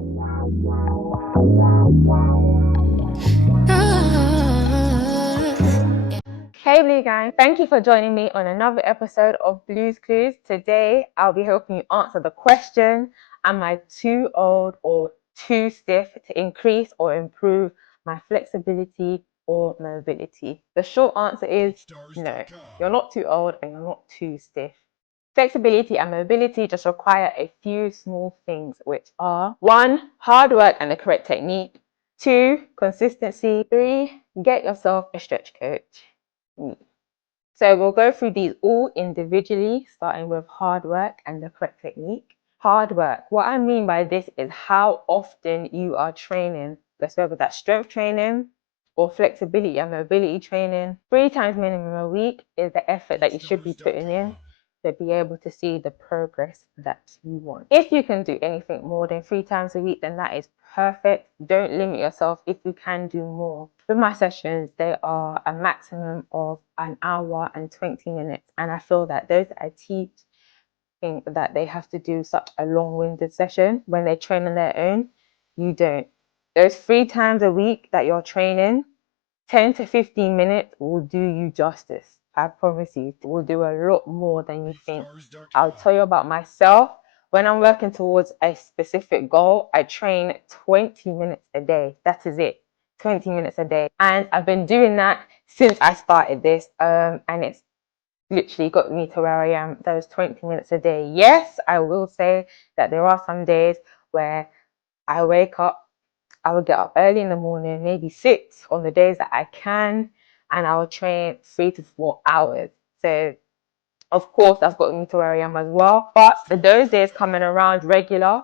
Hey Blue Gang, thank you for joining me on another episode of Blues Clues. Today I'll be helping you answer the question, am I too old or too stiff to increase or improve my flexibility or mobility? The short answer is no. You're not too old and you're not too stiff. Flexibility and mobility just require a few small things, which are 1. Hard work and the correct technique. 2. Consistency. 3. Get yourself a stretch coach. So we'll go through these all individually, starting with hard work and the correct technique. Hard work. What I mean by this is how often you are training, whether that's strength training or flexibility and mobility training. 3 times minimum a week is the effort that you should be putting in to be able to see the progress that you want. If you can do anything more than 3 times a week, then that is perfect. Don't limit yourself if you can do more. With my sessions, they are a maximum of an hour and 20 minutes. And I feel that those that I teach think that they have to do such a long-winded session when they train on their own. You don't. Those 3 times a week that you're training, 10 to 15 minutes will do you justice. I promise you, it will do a lot more than you think. I'll tell you about myself. When I'm working towards a specific goal, I train 20 minutes a day. That is it. 20 minutes a day. And I've been doing that since I started this. And it's literally got me to where I am, those 20 minutes a day. Yes, I will say that there are some days where I wake up, I will get up early in the morning, maybe 6 on the days that I can, and I will train 3 to 4 hours. So, of course, that's got me to where I am as well. But those days coming around regular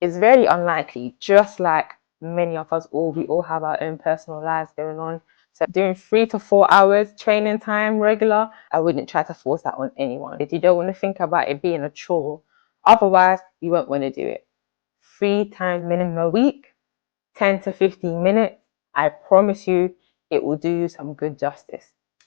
is very unlikely, just like many of us all. We all have our own personal lives going on. So doing 3 to 4 hours training time regular, I wouldn't try to force that on anyone. If you don't want to think about it being a chore, otherwise you won't want to do it. 3 times minimum a week, 10 to 15 minutes, I promise you it will do you some good justice.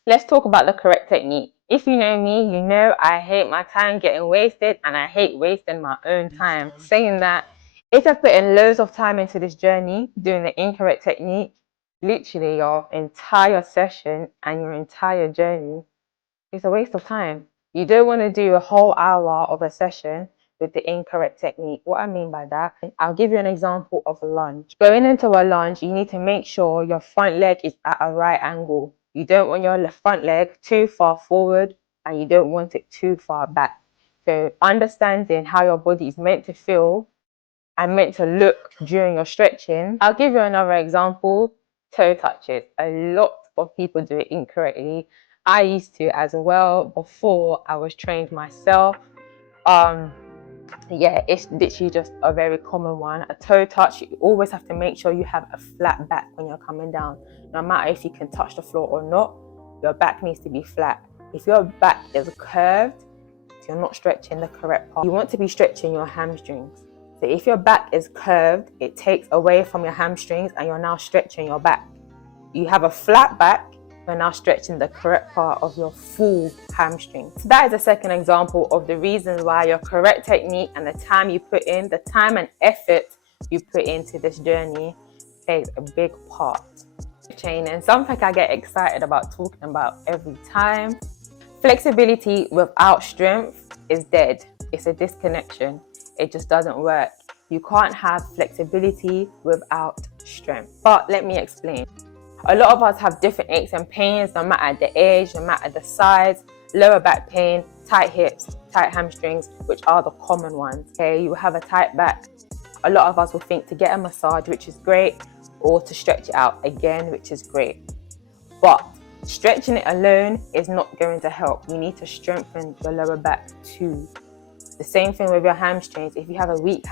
Let's talk about the correct technique. If you know me, you know I hate my time getting wasted and I hate wasting my own time. Saying that, if I put in loads of time into this journey, doing the incorrect technique, literally your entire session and your entire journey is a waste of time. You don't want to do a whole hour of a session with the incorrect technique. What I mean by that, I'll give you an example of a lunge. Going into a lunge, you need to make sure your front leg is at a right angle. You don't want your front leg too far forward and you don't want it too far back. So understanding how your body is meant to feel and meant to look during your stretching. I'll give you another example, toe touches. A lot of people do it incorrectly. I used to as well before I was trained myself. Yeah, it's literally just a very common one. A toe touch, you always have to make sure you have a flat back when you're coming down. No matter if you can touch the floor or not, your back needs to be flat. If your back is curved, you're not stretching the correct part. You want to be stretching your hamstrings. So if your back is curved, it takes away from your hamstrings and you're now stretching your back. You have a flat back, you're now stretching the correct part of your full hamstring. So that is a second example of the reasons why your correct technique and the time you put in, the time and effort you put into this journey plays a big part. Training, something I get excited about talking about every time. Flexibility without strength is dead. It's a disconnection. It just doesn't work. You can't have flexibility without strength. But let me explain. A lot of us have different aches and pains, no matter the age, no matter the size, lower back pain, tight hips, tight hamstrings, which are the common ones. Okay, you have a tight back. A lot of us will think to get a massage, which is great, or to stretch it out again, which is great. But stretching it alone is not going to help. You need to strengthen your lower back too. The same thing with your hamstrings. If you have weak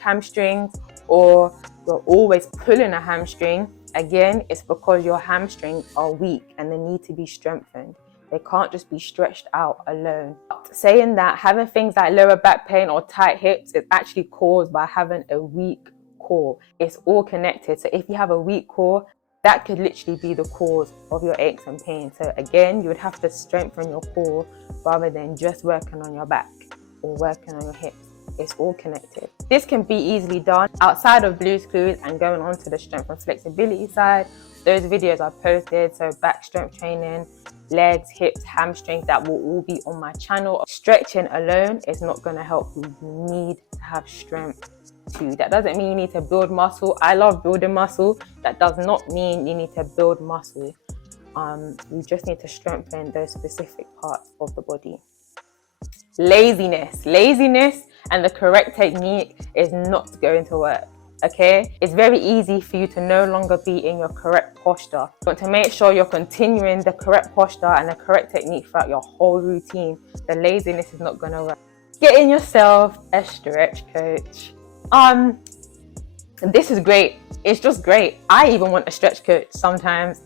hamstrings, or you're always pulling a hamstring, again, it's because your hamstrings are weak and they need to be strengthened. They can't just be stretched out alone. Saying that, having things like lower back pain or tight hips is actually caused by having a weak core. It's all connected. So if you have a weak core, that could literally be the cause of your aches and pains. So again, you would have to strengthen your core rather than just working on your back or working on your hips. it's all connected. This can be easily done outside of Blue's Clues and going on to the strength and flexibility side. Those videos are posted, so back strength training, legs, hips, hamstrings, that will all be on my channel. Stretching alone is not going to help you. You need to have strength too. That doesn't mean you need to build muscle. I love building muscle. That does not mean you need to build muscle. You just need to strengthen those specific parts of the body. Laziness and the correct technique is not going to work. Okay, it's very easy for you to no longer be in your correct posture. You want to make sure you're continuing the correct posture and the correct technique throughout your whole routine. The laziness is not going to work. Getting yourself a stretch coach. This is great. It's just great. I even want a stretch coach sometimes.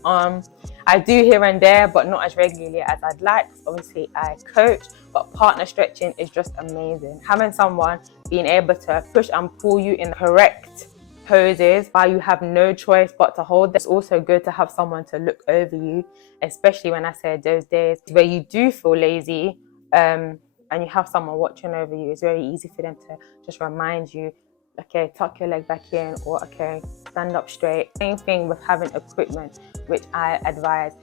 I do here and there, but not as regularly as I'd like. Obviously, I coach, but partner stretching is just amazing. Having someone being able to push and pull you in the correct poses while you have no choice but to hold them. It's also good to have someone to look over you, especially when I said those days where you do feel lazy and you have someone watching over you. It's very easy for them to just remind you, okay, tuck your leg back in, or okay, stand up straight. Same thing with having equipment, which I advise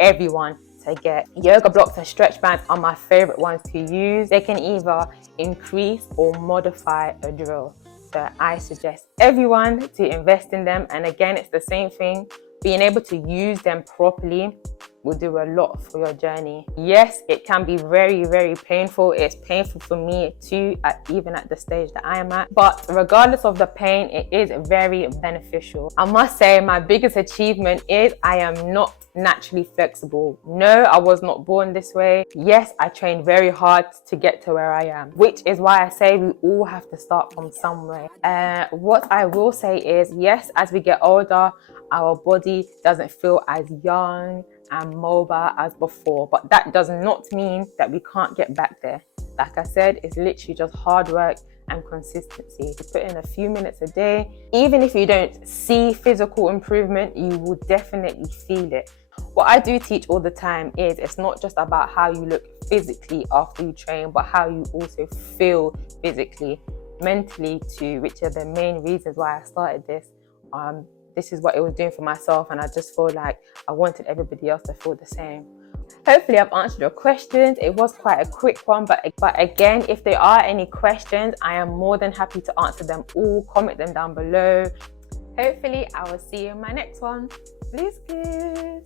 everyone to get. Yoga blocks and stretch bands are my favorite ones to use. They can either increase or modify a drill. So I suggest everyone to invest in them. And again, it's the same thing. Being able to use them properly will do a lot for your journey. Yes, it can be very, very painful. It's painful for me too, even at the stage that I am at. But regardless of the pain, it is very beneficial. I must say my biggest achievement is I am not naturally flexible. No, I was not born this way. Yes, I trained very hard to get to where I am, which is why I say we all have to start from somewhere. What I will say is, yes, as we get older, our body doesn't feel as young and mobile as before, but that does not mean that we can't get back there. Like I said, it's literally just hard work and consistency. You put in a few minutes a day. Even if you don't see physical improvement, you will definitely feel it. What I do teach all the time is it's not just about how you look physically after you train, but how you also feel physically, mentally too, which are the main reasons why I started this. This is what it was doing for myself, and I just feel like I wanted everybody else to feel the same. Hopefully I've answered your questions. It was quite a quick one, but again, if there are any questions, I am more than happy to answer them all. Comment them down below. Hopefully I will see you in my next one. Blue's Clues.